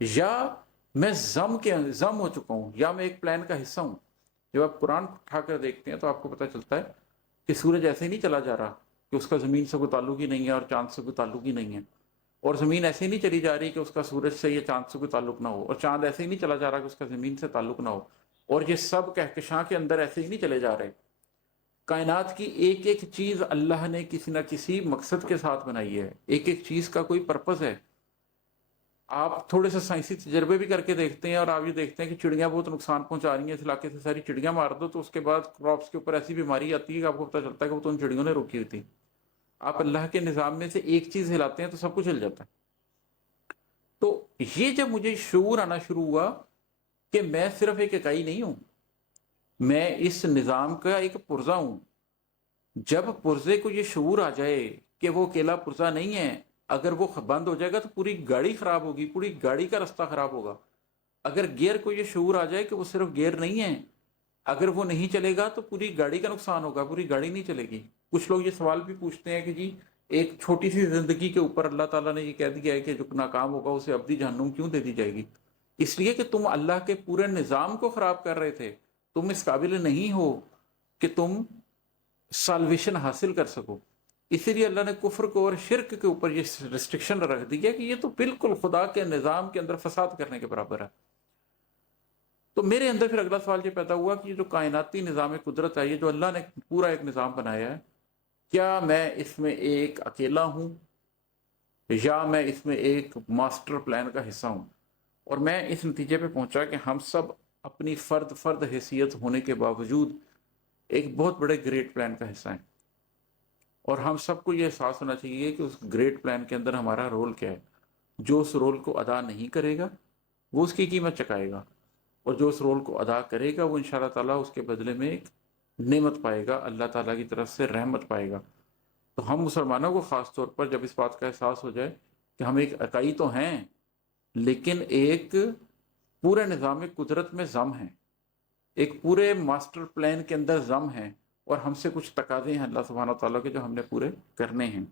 या मैं जम हो चुका हूं, या मैं एक प्लान का हिस्सा हूं। जब आप कुरान उठाकर देखते हैं तो आपको पता चलता है कि सूरज ऐसे ही नहीं चला जा रहा कि उसका ज़मीन से कोई ताल्लुक ही नहीं है और चांद से कोई ताल्लुक ही नहीं है, और ज़मीन ऐसे ही नहीं चली जा रही कि उसका सूरज से या चांद से कोई ताल्लुक ना हो, और चांद ऐसे ही नहीं चला जा रहा कि उसका ज़मीन से ताल्लुक ना हो, और ये सब कहकशां के अंदर ऐसे ही नहीं चले जा रहे। कायनात की एक एक चीज़ अल्लाह ने किसी ना किसी मकसद के साथ बनाई है, एक एक चीज़ का कोई पर्पज़ है। आप थोड़े से साइंसी तजर्बे भी करके देखते हैं और आप ये देखते हैं कि चिड़ियाँ बहुत नुकसान पहुंचा रही हैं इस इलाके से, सारी चिड़ियाँ मार दो तो उसके बाद क्रॉप्स के ऊपर ऐसी बीमारी आती है कि आपको पता चलता है कि वो तो उन चिड़ियों ने रोकी हुई थी। आप अल्लाह के निज़ाम में से एक चीज़ हिलाते हैं तो सब कुछ हिल जाता है। तो ये जब मुझे शऊर आना शुरू हुआ कि मैं सिर्फ एक इकाई नहीं हूं, मैं इस निज़ाम का एक पुर्जा हूं। जब पुर्जे को ये शऊर आ जाए कि वो अकेला पुर्जा नहीं है, अगर वो बंद हो जाएगा तो पूरी गाड़ी खराब होगी, पूरी गाड़ी का रास्ता खराब होगा। अगर गियर को ये शऊर आ जाए कि वो सिर्फ गियर नहीं है, अगर वो नहीं चलेगा तो पूरी गाड़ी का नुकसान होगा, पूरी गाड़ी नहीं चलेगी। कुछ लोग ये सवाल भी पूछते हैं कि जी एक छोटी सी जिंदगी के ऊपर अल्लाह ताला ने ये कह दिया है कि जो नाकाम होगा उसे अब्दी जहन्नुम क्यों दे दी जाएगी? इसलिए कि तुम अल्लाह के पूरे निज़ाम को खराब कर रहे थे। तुम इस काबिल नहीं हो कि तुम साल्वेशन हासिल कर सको। इसीलिए अल्लाह ने कुफ्र को और शिरक के ऊपर ये रिस्ट्रिक्शन रख दी है कि ये तो बिल्कुल खुदा के निज़ाम के अंदर फसाद करने के बराबर है। तो मेरे अंदर फिर अगला सवाल ये पैदा हुआ कि ये जो कायनाती निज़ाम कुदरत है, ये जो अल्लाह ने पूरा एक निज़ाम बनाया है, क्या मैं इसमें एक अकेला हूं या मैं इसमें एक मास्टर प्लान का हिस्सा हूं? और मैं इस नतीजे पे पहुंचा कि हम सब अपनी फर्द फर्द हैसियत होने के बावजूद एक बहुत बड़े ग्रेट प्लान का हिस्सा है, और हम सबको ये एहसास होना चाहिए कि उस ग्रेट प्लान के अंदर हमारा रोल क्या है। जो उस रोल को अदा नहीं करेगा वो उसकी कीमत चुकाएगा, और जो उस रोल को अदा करेगा वो इंशाअल्लाह ताला उसके बदले में एक नेमत पाएगा, अल्लाह ताला की तरफ से रहमत पाएगा। तो हम मुसलमानों को ख़ास तौर पर जब इस बात का एहसास हो जाए कि हम एक इकाई तो हैं लेकिन एक पूरे निज़ाम कुदरत में जम है, एक पूरे मास्टर प्लान के अंदर जम है, और हमसे कुछ तकाजे हैं अल्लाह सुब्हानहू व तआला के जो हमने पूरे करने हैं।